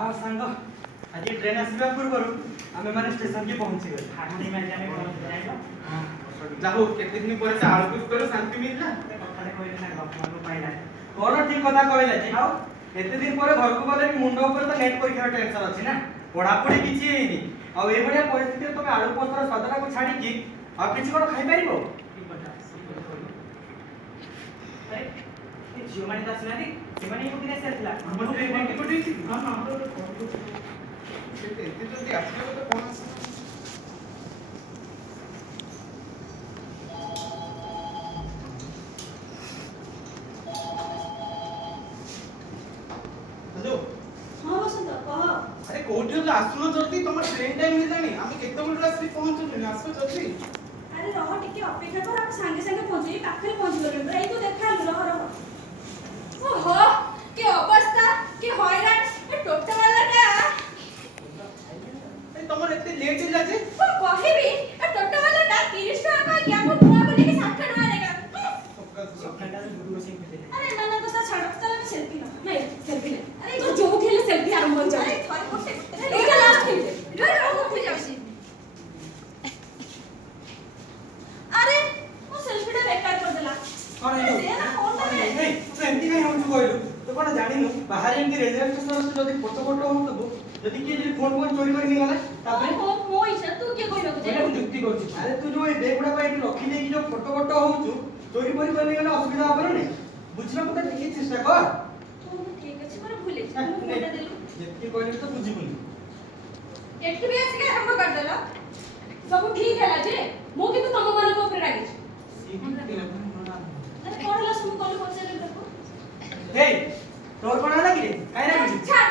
हाँ सांग आज ट्रेन आसवा पूर्व आम मैंने स्टेशन की पहुंची गए जाहो केते दिन पर से आलू कर शांति मिलला कौन ठीक कथा कहला जी आउ एते दिन पर घर को गले मुंडो ऊपर तो नेट परीक्षा टेंशन अछि ना पढ़ापढ़ी किछि हेनी आ ए बढिया परिस्थिति तमे आलू पोस्टर सदरा को छाडी की आ किछि कोन खाइ परिबो अरे ए जियो माने दास नानी सेमाने को किने सेतला हमर ट्रेन के कोठी छी हां हां हमर एते जल्दी आसीबो तो कोन हेलो हां बसंत कह अरे कोठी तो आसुनो जल्दी तुम ट्रेन टाइम हेलानी हम केते मिनिट आसी पहुंचुनी आसो जल्दी अरे रह टिके अपेक्षा कर आप संगे संगे पहुंचे पाखरे पहुंच गले रे तो देखा रह ओहो के अवस्था के हैरान ए टोटा वाला का ए तुमर एते लेट होला जे ओ कहबी ए टोटा वाला का 30 टका का या को बुआ को लेके 60 टका लेगा सकाळटा गुरु सिंह पे अरे मन को तो छाड़ चल मैं सेल्फी ना नहीं सेल्फी नहीं अरे तो जो खेले सेल्फी आरंभ हो जाए अरे थोड़े कोसे एका लास्ट खेले रे रो हो जाउसी अरे वो सेल्फी टा बेकार कर देला कौन है दे ना फोन नहीं करे नहीं तू एमती नहीं होछु कहलु तो कोन जानिनु बाहर एमती रेलवे स्टेशन से जदी फोटो होतबो जदी के जदी फोन चोरी कर गला तापरे ओ मो इच्छा तू के कोइ रख मैं जुक्ति करछि अरे तू जो ए बेगुडा पे रखी दे कि जो फोटो होछु चोरी परी कर गला असुविधा होबो ने बुझला पता ठीक चेष्टा कर तो ठीक अछि पर भूले छी तू फोटा देलु जेती कहली तो बुझिबुनी एठी भी आसी के आरंभ कर देला सब ठीक हैला जे मो के तो तम मान को ऊपर रागी अरे कोन ला सुन कोन पछे देखो हे तोर कोन हला कि रे काई रागी छाड़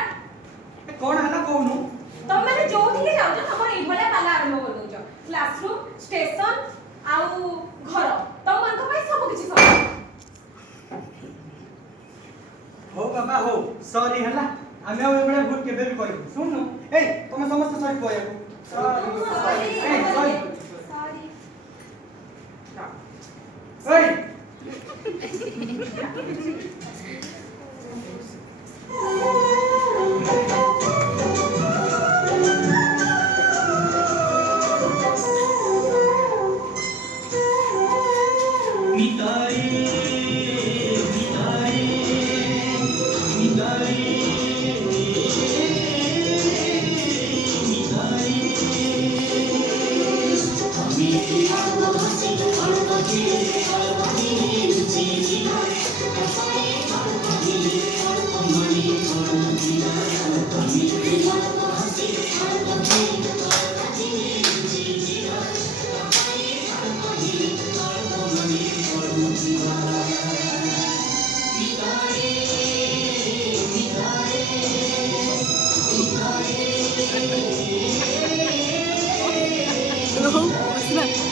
ए कोन हला कोनु तमे जे जो ठीक जाउ छ तमर ई भले पाला आरंभ कर दउ छ क्लासरूम स्टेशन आउ घर तम मान को भाई सब किछि सब हो बाबा हो सॉरी हला आमे ओ एबडा भूल केबे भी करिबो सुन ए तमे समस्त सॉरी कहयाको सॉरी ए सॉरी सॉरी ओए No, what's that?